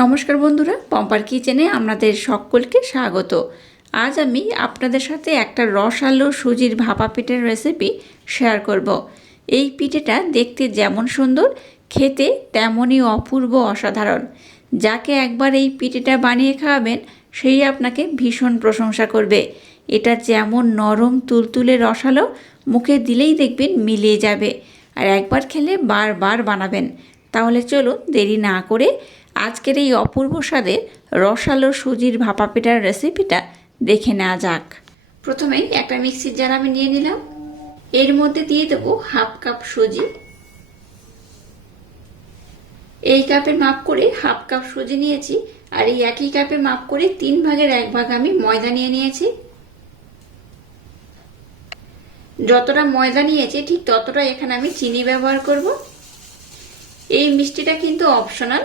নমস্কার বন্ধুরা, পম্পার কিচেনে আপনাদের সকলকে স্বাগত। আজ আমি আপনাদের সাথে একটা রসালো সুজির ভাপা পিঠের রেসিপি শেয়ার করব। এই পিঠেটা দেখতে যেমন সুন্দর, খেতে তেমনই অপূর্ব অসাধারণ। যাকে একবার এই পিঠেটা বানিয়ে খাওয়াবেন, সেই আপনাকে ভীষণ প্রশংসা করবে। এটা যেমন নরম, তুলতুলে, রসালো, মুখে দিলেই দেখবেন মিলিয়ে যাবে। আর একবার খেলে বারবার বানাবেন। তাহলে চলুন দেরি না করে আজকের এই অপূর্ব স্বাদের রসালো সুজির ভাপা পিঠার রেসিপিটা দেখে নেওয়া যাক। প্রথমেই একটা মিক্সির জার আমি নিয়ে নিলাম। এর মধ্যে দিয়ে দেবো হাফ কাপ সুজি। এই কাপের মাপ করে হাফ কাপ সুজি নিয়েছি আর এই একই কাপে মাপ করে তিন ভাগের এক ভাগ আমি ময়দা নিয়ে নিয়েছি। যতটা ময়দা নিয়েছি ঠিক ততটা এখানে আমি চিনি ব্যবহার করব। এই মিষ্টিটা কিন্তু অপশনাল।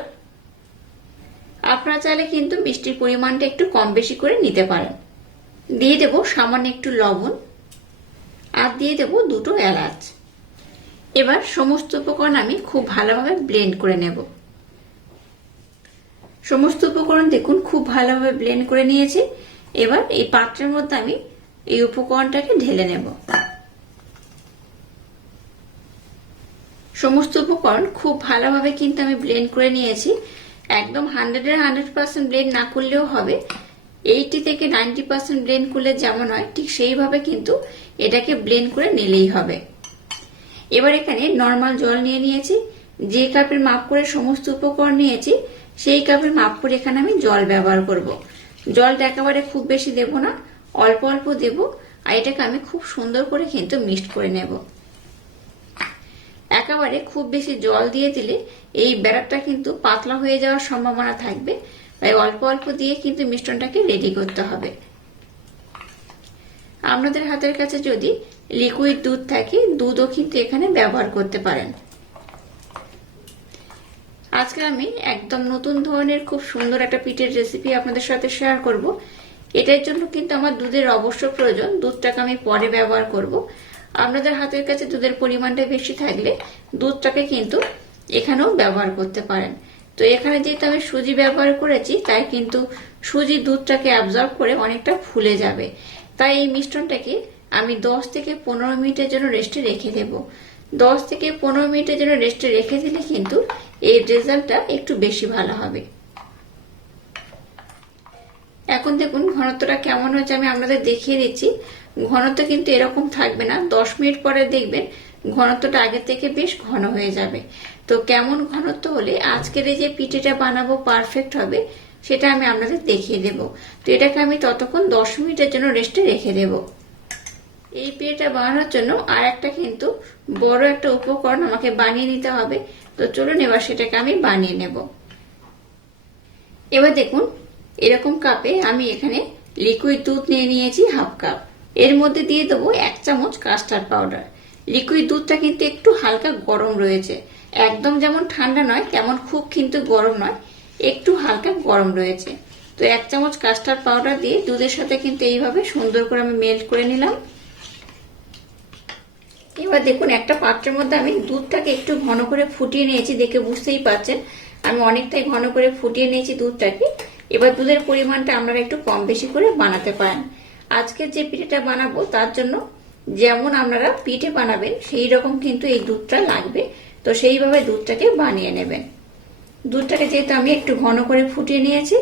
আপনারা চাইলে কিন্তু মিষ্টির পরিমাণটা একটু কম বেশি করে নিতে পারেন। দিয়ে দেব সামান্য একটু লবণ আর দিয়ে দেব দুটো এলাচ। এবার সমস্ত উপকরণ আমি খুব ভালোভাবে ব্লেন্ড করে নেব। সমস্ত উপকরণ দেখুন, খুব ভালোভাবে ব্লেন্ড করে নিয়েছি। এবার এই পাত্রের মধ্যে আমি এই উপকরণটাকে ঢেলে নেব। সমস্ত উপকরণ খুব ভালোভাবে কিন্তু আমি ব্লেন্ড করে নিয়েছি। একদম হান্ড্রেডের হান্ড্রেড পার্সেন্ট ব্লেন্ড না করলেও হবে। এইটি থেকে নাইনটি পার্সেন্ট ব্লেন্ড করলে যেমন হয়, ঠিক সেইভাবে কিন্তু এটাকে ব্লেন্ড করে নিলেই হবে। এবার এখানে নর্মাল জল নিয়ে নিয়েছি। যে কাপের মাপ করে সমস্ত উপকরণ নিয়েছি, সেই কাপের মাপ করে এখানে আমি জল ব্যবহার করব। জলটা একেবারে খুব বেশি দেব না, অল্প অল্প দেব, আর এটাকে আমি খুব সুন্দর করে কিন্তু মিক্সড করে নেব। একেবারে খুব বেশি জল দিয়ে দিলে এই ব্যাটারটা কিন্তু পাতলা হয়ে যাওয়ার সম্ভাবনা থাকবে। তাই অল্প অল্প দিয়ে কিন্তু মিশ্রণটাকে রেডি করতে হবে। আপনাদের হাতের কাছে যদি লিকুইড দুধ থাকে, দুধও কিন্তু এখানে ব্যবহার করতে পারেন। আজকে আমি একদম নতুন ধরনের, খুব সুন্দর একটা পিঠের রেসিপি আপনাদের সাথে শেয়ার করব। এটার জন্য কিন্তু আমার দুধের অবশ্য প্রয়োজন, দুধটাকে আমি পরে ব্যবহার করব। আপনাদের হাতের কাছে দুধের পরিমাণটা বেশি থাকলে দুধটাকে কিন্তু এখানেও ব্যবহার করতে পারেন। তো এখানে যেহেতু আমি সুজি ব্যবহার করেছি, তাই কিন্তু সুজি দুধটাকে অ্যাবজর্ব করে অনেকটা ফুলে যাবে। তাই এই মিশ্রণটাকে আমি দশ থেকে পনেরো মিনিটের জন্য রেস্টে রেখে দেব। দশ থেকে পনেরো মিনিটের জন্য রেস্টে রেখে দিলে কিন্তু এই রেজাল্টটা একটু বেশি ভালো হবে। এখন দেখুন ঘনত্বটা কেমন হয়েছে আমি আপনাদের দেখিয়ে দিচ্ছি। ঘনত্ব কিন্তু এরকম থাকবে না। দশ মিনিট পরে দেখবেন ঘনত্বটা আগে থেকে বেশ ঘন হয়ে যাবে। তো কেমন ঘনত্ব হলে আজকের এই যে পিঠেটা বানাবো পারফেক্ট হবে, সেটা আমি আপনাদের দেখিয়ে দেব। তো এটাকে আমি ততক্ষণ দশ মিনিটের জন্য রেস্টে রেখে দেব। এই পিঠেটা বানানোর জন্য আর একটা কিন্তু বড় একটা উপকরণ আমাকে বানিয়ে নিতে হবে। তো চলুন এবার সেটাকে আমি বানিয়ে নেব। এবার দেখুন এরকম কাপে আমি এখানে লিকুইড দুধ নিয়ে নিয়েছি হাফ কাপ এর মধ্যে দিয়ে দেবো এক চামচ কাস্টার্ড পাউডার লিকুইড দুধটা কিন্তু একটু হালকা গরম রয়েছে। একদম যেমন ঠান্ডা নয়, তেমন খুব কিন্তু গরম নয়, একটু হালকা গরম রয়েছে। তো এক চামচ কাস্টার্ড পাউডার দিয়ে দুধের সাথে কিন্তু এইভাবে সুন্দর করে আমি মেল্ট করে নিলাম। এবার দেখুন, একটা পাত্রের মধ্যে আমি দুধটাকে একটু ঘন করে ফুটিয়ে নিয়েছি, দেখে বুঝতেই পারছেন। আমি অনেকটাই ঘন করে ফুটিয়ে নিয়েছি দুধটাকে। এবার দুধের পরিমাণটা আপনারা একটু কম বেশি করে বানাতে পারেন। আজকের যে পিঠেটা বানাবো, তার জন্য যেমন আপনারা পিঠে বানাবেন, সেই রকম কিন্তু এই দুধটা লাগবে। তো সেইভাবে দুধটাকে বানিয়ে নেবেন। দুধটাকে যেহেতু আমি একটু ঘন করে ফুটিয়ে নিয়েছি,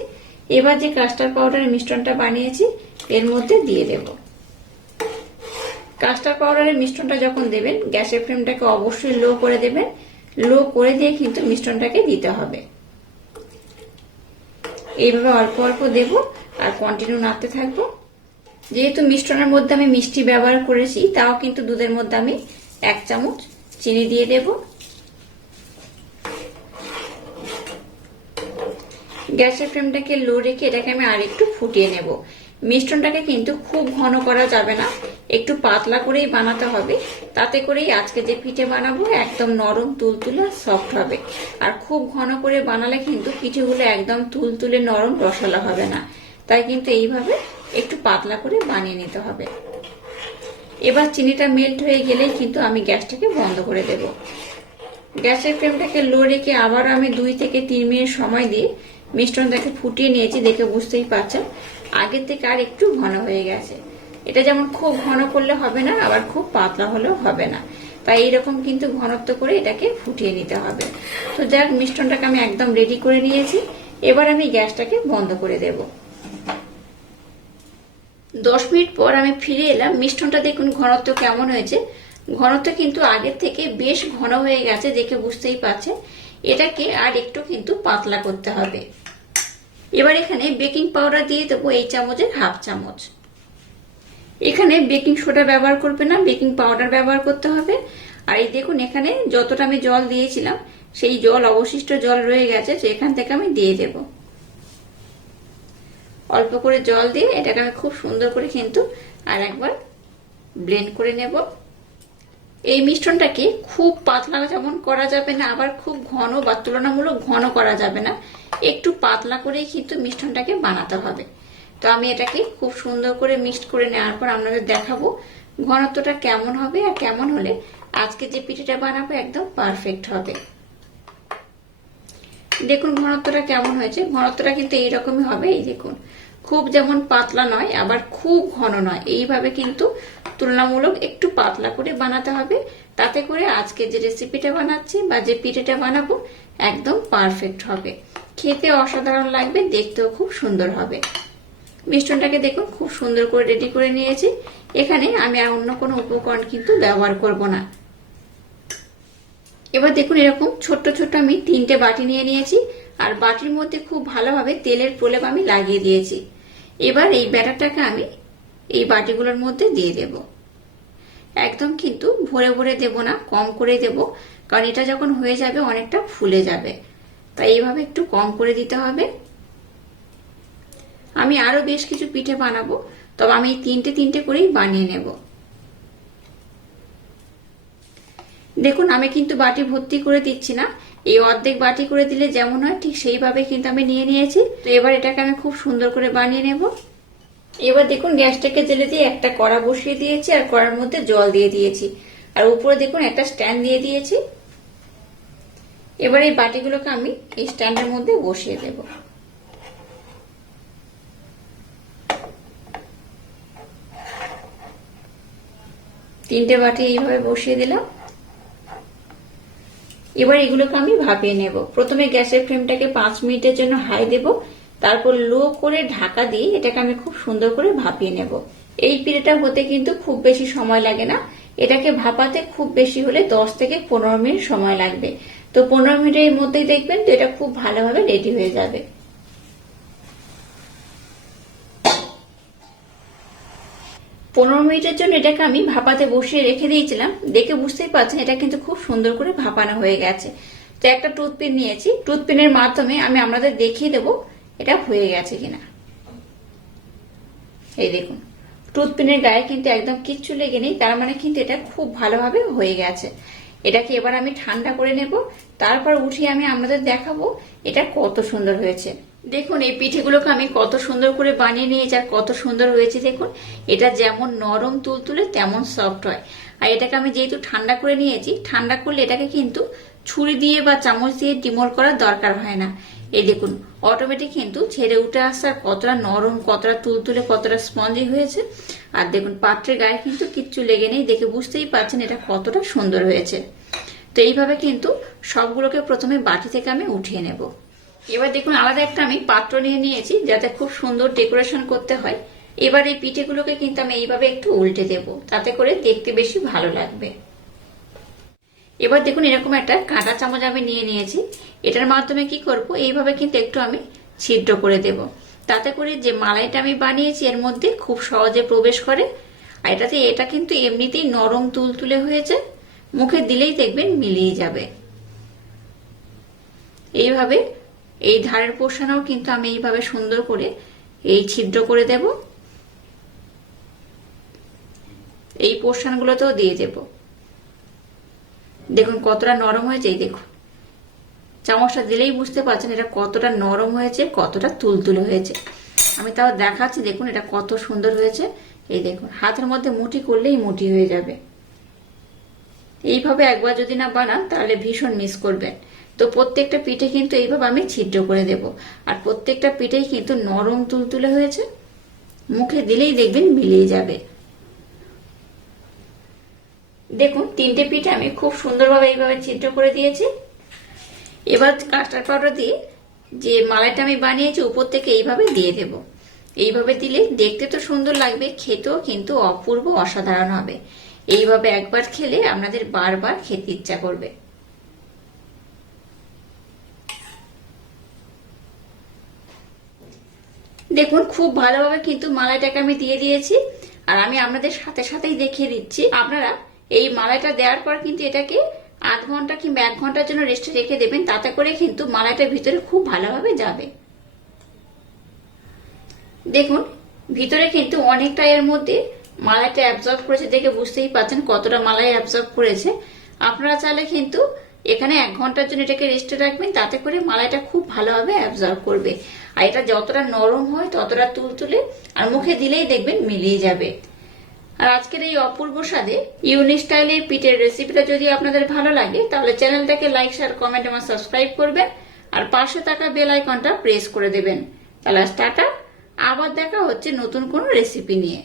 এবার যে কাস্টার্ড পাউডারের মিশ্রণটা বানিয়েছি, এর মধ্যে দিয়ে দেব। কাস্টার্ড পাউডারের মিশ্রণটা যখন দেবেন, গ্যাসের ফ্লেমটাকে অবশ্যই লো করে দেবেন। লো করে দিয়ে কিন্তু মিশ্রণটাকে দিতে হবে। এইভাবে অল্প অল্প দেব আর কন্টিনিউ নাড়তে থাকব। যেহেতু মিশ্রণের মধ্যে আমি মিষ্টি ব্যবহার করেছি, তাও কিন্তু দুধের মধ্যে আমি এক চামচ চিনি দিয়ে দেব। গ্যাসের ফ্লেমটাকে লো রেখে এটাকে আমি আর একটু ফুটিয়ে নেব। মিশ্রণটাকে কিন্তু খুব ঘন করা যাবে না। একটু পাতলা করেই বানাতে হবে। তাতে করেই আজকে যে পিঠে বানাবো একদম নরম, তুলতুলে সফট হবে। আর খুব ঘন করে বানালে কিন্তু পিঠেগুলো একদম তুলতুলে, নরম রসালো হবে না। তাই কিন্তু এইভাবে একটু পাতলা করে বানিয়ে নিতে হবে। এবার চিনিটা মেল্ট হয়ে গেলেই কিন্তু আমি গ্যাসটাকে বন্ধ করে দেব। গ্যাসের ফ্লেমটাকে লো রেখে আবার আমি দুই থেকে তিন মিনিট সময় দিয়ে মিষ্টনটাকে ফুটিয়ে নিয়েছি, দেখে বুঝতেই পারছেন। আগের থেকে আর একটু ঘন হয়ে গেছে। এটা যেমন খুব ঘন করলে হবে না, আবার খুব পাতলা হলেও হবে না। তাই এইরকম কিন্তু ঘনত্ব করে এটাকে ফুটিয়ে নিতে হবে। তো যাক মিষ্টনটাকে আমি একদম রেডি করে নিয়েছি। এবার আমি গ্যাসটাকে বন্ধ করে দেব। দশ মিনিট পর আমি ফিরে এলাম। মিষ্টনটা দেখুন ঘনত্ব কেমন হয়েছে। ঘনত্ব কিন্তু আগের থেকে বেশ ঘন হয়ে গেছে দেখে বুঝতেই পারছে এটাকে আর একটু কিন্তু পাতলা করতে হবে। এবার এখানে বেকিং পাউডার দিয়ে দেবো এই চামচের হাফ চামচ। এখানে বেকিং সোডা ব্যবহার করবে না বেকিং পাউডার ব্যবহার করতে হবে। আর এই দেখুন, এখানে যতটা আমি জল দিয়েছিলাম, সেই জল, অবশিষ্ট জল রয়ে গেছে, তো এখান থেকে আমি দিয়ে দেব। অল্প করে জল দিয়ে এটাকে আমি খুব সুন্দর করে কিন্তু আর একবার ব্লেন্ড করে নেব। এই মিশ্রণটাকে খুব পাতলা যেমন করা যাবে না, আবার খুব ঘন বা তুলনামূলক ঘন করা যাবে না, একটু পাতলা করেই কিন্তু মিশ্রণটাকে বানাতে হবে। তো আমি এটাকে খুব সুন্দর করে মিক্সড করে নেওয়ার পর আপনাদের দেখাবো ঘনত্বটা কেমন হবে আর কেমন হলে আজকে যে পিঠেটা বানাবো একদম পারফেক্ট হবে। দেখুন ঘনত্বটা কেমন হয়েছে। ঘনত্বটা কিন্তু এইরকমই হবে। এই দেখুন, খুব যেমন পাতলা নয়, আবার খুব ঘন নয়। এইভাবে কিন্তু তুলনামূলক একটু পাতলা করে বানাতে হবে। তাতে করে আজকে যে রেসিপিটা বানাচ্ছি বা যে পিঠেটা বানাবো একদম পারফেক্ট হবে। খেতে অসাধারণ লাগবে, দেখতেও খুব সুন্দর হবে। মিষ্টনটাকে দেখুন, খুব সুন্দর করে রেডি করে নিয়েছি। এখানে আমি আর অন্য কোনো উপকরণ কিন্তু ব্যবহার করব না। এবার দেখুন এরকম ছোট্ট ছোট্ট আমি তিনটে বাটি নিয়ে নিয়েছি, আর বাটির মধ্যে খুব ভালোভাবে তেলের প্রলেপ আমি লাগিয়ে দিয়েছি। এবার এই ব্যাটারটাকে আমি এই বাটিগুলোর মধ্যে দিয়ে দেব। একদম কিন্তু ভরে ভরে দেব না, কম করে দেব, কারণ এটা যখন হয়ে যাবে অনেকটা ফুলে যাবে। তাই এইভাবে একটু কম করে দিতে হবে। আমি আরও বেশ কিছু পিঠে বানাবো, তবে আমি তিনটে তিনটে করেই বানিয়ে নেব। দেখুন, আমি কিন্তু বাটি ভর্তি করে দিচ্ছি না। এই অর্ধেক বাটি করে দিলে যেমন হয়, ঠিক সেইভাবে কিন্তু আমি নিয়ে নিয়েছি। তো এবার এটাকে আমি খুব সুন্দর করে বানিয়ে নেব। এবার দেখুন, গ্যাসটাকে জেলে দিয়ে একটা কড়া বসিয়ে দিয়েছি আর কড়ার মধ্যে জল দিয়ে দিয়েছি। আর উপরে দেখুন, একটা স্ট্যান্ড দিয়ে দিয়েছি। এবার এই বাটিগুলোকে আমি এই স্ট্যান্ডের মধ্যে বসিয়ে দেবো। তিনটে বাটি এইভাবে বসিয়ে দিলাম। এবার এগুলোকে আমি ভাপিয়ে নেব। প্রথমে গ্যাসের ফ্লেমটাকে পাঁচ মিনিটের জন্য হাই দেব। তারপর লো করে ঢাকা দিয়ে এটাকে আমি খুব সুন্দর করে ভাপিয়ে নেব। এই পিঠেটা হতে কিন্তু খুব বেশি সময় লাগে না। এটাকে ভাপাতে খুব বেশি হলে দশ থেকে পনেরো মিনিট সময় লাগবে। তো পনেরো মিনিটের মধ্যেই দেখবেন তো এটা খুব ভালোভাবে রেডি হয়ে যাবে। পনেরো মিনিটের জন্য এটাকে আমি ভাপাতে বসিয়ে রেখে দিয়েছিলাম। দেখে বুঝতেই পারছেন, এটা কিন্তু খুব সুন্দর করে ভাপানো হয়ে গেছে। তো একটা টুথপিন নিয়েছি। টুথপিনের মাধ্যমে আমি আপনাদের দেখিয়ে দেবো এটা হয়ে গেছে কিনা। এই দেখুন, টুথপিনের গায়ে কিন্তু একদম কিচ্ছু লেগে নেই, তার মানে কিন্তু এটা খুব ভালোভাবে হয়ে গেছে। এটাকে এবার আমি ঠান্ডা করে নেব। তারপর উঠিয়ে আমি আপনাদের দেখাবো এটা কত সুন্দর হয়েছে। দেখুন, এই পিঠেগুলোকে আমি কত সুন্দর করে বানিয়ে নিয়েছি আর কত সুন্দর হয়েছে, দেখুন। এটা যেমন নরম তুলতুলে, তেমন সফট হয়। আর এটাকে আমি যেহেতু ঠান্ডা করে নিয়েছি, ঠান্ডা করলে এটাকে কিন্তু ছুরি দিয়ে বা চামচ দিয়ে ডিমোল করার দরকার হয় না। এই দেখুন অটোমেটিক কিন্তু ছেড়ে উঠে আসছে আর কতটা নরম, কতটা তুলতুলে, কতটা স্পঞ্জি হয়েছে। আর দেখুন, পাত্রের গায়ে কিন্তু কিচ্ছু লেগে নেই, দেখে বুঝতেই পারছেন এটা কতটা সুন্দর হয়েছে। তো এইভাবে কিন্তু সবগুলোকে প্রথমে বাটি থেকে আমি উঠিয়ে নেব। এবার দেখুন, আলাদা একটা আমি পাত্র নিয়ে নিয়েছি যাতে খুব সুন্দর ডেকোরেশন করতে হয়। এবার এই পিঠেগুলোকে কিন্তু আমি এইভাবে একটু উল্টে দেব, তাতে করে দেখতে বেশি ভালো লাগবে। এবার দেখুন, এরকম একটা কাঁটা চামচ আমি নিয়ে নিয়েছি। এটার মাধ্যমে কি করব, এইভাবে কিন্তু একটু আমি ছিদ্র করে দেব। তাতে করে যে মালাইটা আমি বানিয়েছি, এর মধ্যে খুব সহজে প্রবেশ করে। আর এটাতে, এটা কিন্তু এমনিতেই নরম তুলতুলে হয়েছে। মুখে দিলেই দেখবেন মিলিয়ে যাবে। এইভাবে এই ধারের পোষণাও কিন্তু আমি এইভাবে সুন্দর করে এই ছিদ্র করে দেব। এই পোষণগুলোতেও দিয়ে দেব। দেখুন কতটা নরম হয়েছে, এই দেখুন। চামচটা দিলেই বুঝতে পারছেন এটা কতটা নরম হয়েছে, কতটা তুলতুলে হয়েছে। আমি তাও দেখাচ্ছি, দেখুন এটা কত সুন্দর হয়েছে। এই দেখুন, হাতের মধ্যে মুঠি করলেই মুঠি হয়ে যাবে। এইভাবে একবার যদি না বানান, তাহলে ভীষণ মিস করবেন। তো প্রত্যেকটা পিঠে কিন্তু এইভাবে আমি ছিদ্র করে দেব। আর প্রত্যেকটা পিঠেই কিন্তু নরম তুলতুলে হয়েছে। মুখে দিলেই দেখবেন মিলিয়ে যাবে। দেখুন, তিনটে পিঠে আমি খুব সুন্দরভাবে এইভাবে ছিদ্র করে দিয়েছি। এবার কাস্টার্ড পাউডার দিয়ে যে মালাইটা আমি বানিয়েছি, উপর থেকে এইভাবে দিয়ে দেব। এইভাবে দিলে দেখতে তো সুন্দর লাগবে, খেতেও কিন্তু অপূর্ব অসাধারণ হবে। এইভাবে একবার খেলে আপনাদের বারবার খেতে ইচ্ছা করবে। দেখুন, খুব ভালোভাবে কিন্তু মালাইটাকে আমি দিয়ে দিয়েছি। আর আমি আপনাদের সাথে সাথেই দেখিয়ে দিচ্ছি। আপনারা এই মালাইটা দেওয়ার পর কিন্তু এটাকে আধ ঘণ্টা কিংবা এক ঘণ্টার জন্য রেস্টে রেখে দেবেন। তাতে করে কিন্তু মালাইটা ভিতরে খুব ভালোভাবে যাবে। দেখুন, ভিতরে কিন্তু অনেকটা এর মধ্যে মালাইটা অ্যাবজর্ব করেছে। দেখে বুঝতেই পারছেন কতটা মালাই অ্যাবজর্ব করেছে। আপনারা চাইলে কিন্তু এখানে এক ঘণ্টার জন্য এটাকে রেস্টে রাখবেন, তাতে করে মালাইটা খুব ভালোভাবে অ্যাবজর্ব করবে। আর এটা যতটা নরম হয়, ততটা তুলতুলে আর মুখে দিলেই দেখবেন মিলিয়ে যাবে। আর আজকের এই অপূর্ব স্বাদে ইউনিক স্টাইলের পিঠের রেসিপিটা যদি আপনাদের ভালো লাগে, তাহলে চ্যানেলটাকে লাইক শেয়ার কমেন্ট এবং সাবস্ক্রাইব করবেন। আর পাশে থাকা বেল আইকনটা প্রেস করে দেবেন। তাহলে টাটা, আবার দেখা হচ্ছে নতুন কোনো রেসিপি নিয়ে।